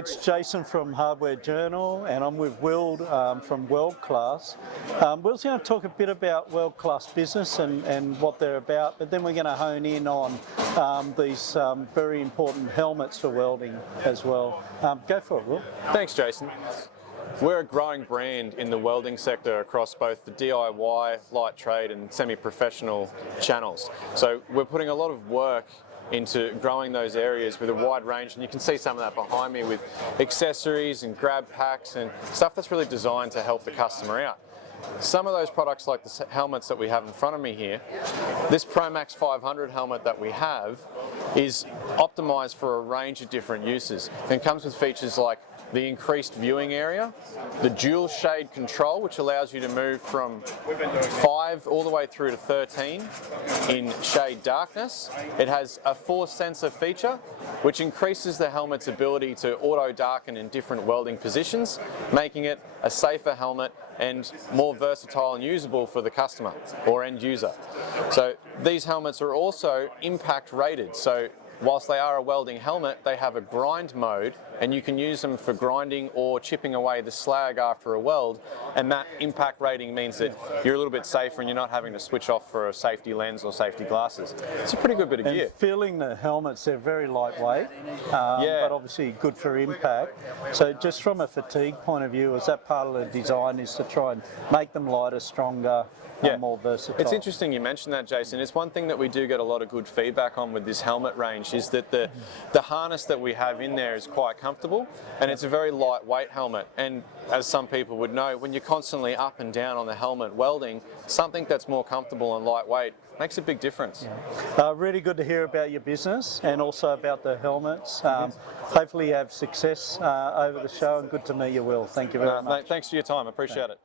it's Jason from Hardware Journal, and I'm with Will from Weldclass. Will's going to talk a bit about Weldclass business and what they're about, but then we're going to hone in on these very important helmets for welding as well. Go for it, Will. Thanks, Jason. We're a growing brand in the welding sector across both the DIY, light trade and semi-professional channels. So we're putting a lot of work into growing those areas with a wide range, and you can see some of that behind me with accessories and grab packs and stuff that's really designed to help the customer out. Some of those products, like the helmets that we have in front of me here, this PROMAX 500 helmet that we have is optimized for a range of different uses and comes with features like the increased viewing area, the dual shade control, which allows you to move from 5 all the way through to 13 in shade darkness. It has a force sensor feature, which increases the helmet's ability to auto darken in different welding positions, making it a safer helmet and more versatile and usable for the customer or end user. So these helmets are also impact rated. So whilst they are a welding helmet, they have a grind mode, and you can use them for grinding or chipping away the slag after a weld, and that impact rating means that you're a little bit safer and you're not having to switch off for a safety lens or safety glasses. It's a pretty good bit of gear. Feeling the helmets, they're very lightweight, but obviously good for impact. So just from a fatigue point of view, is that part of the design, is to try and make them lighter, stronger, more versatile? It's interesting you mentioned that, Jason. It's one thing that we do get a lot of good feedback on with this helmet range, is that the harness that we have in there is quite comfortable, and it's a very lightweight helmet. And as some people would know, when you're constantly up and down on the helmet welding, something that's more comfortable and lightweight makes a big difference. Really good to hear about your business and also about the helmets. Hopefully you have success over the show, and good to meet you, Will. Thank you very much. Mate, thanks for your time. I appreciate it.